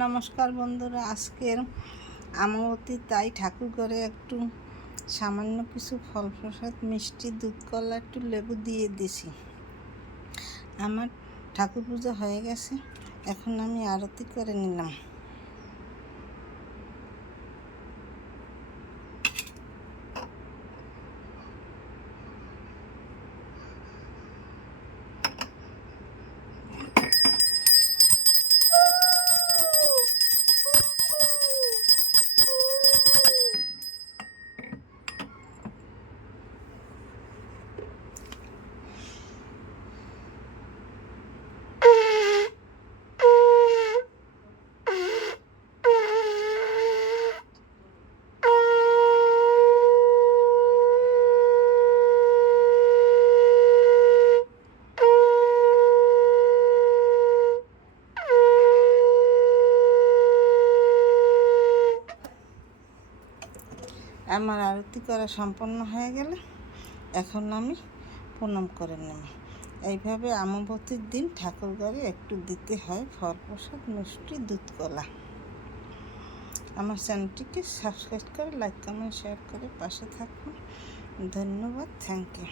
নমস্কার বন্ধুরা, আজকের আমাবতী, তাই ঠাকুর ঘরে একটু সামান্য কিছু ফল প্রসাদ, মিষ্টি, দুধ, কলা, একটু লেবু দিয়ে দিছি। আমার ঠাকুর পূজা হয়ে গেছে, এখন আমি আরতি করে নিলাম। আমার আরতি করা সম্পন্ন হয়ে গেলে এখন আমি প্রণাম করে নেব। এইভাবে আমাবতীর দিন ঠাকুর ঘরে একটু দিতে হয় ফল প্রসাদ, মিষ্টি, দুধ, কলা। আমার চ্যানেলটিকে সাবস্ক্রাইব করে, লাইক, কমেন্ট, শেয়ার করে পাশে থাকুন। ধন্যবাদ, থ্যাংক ইউ।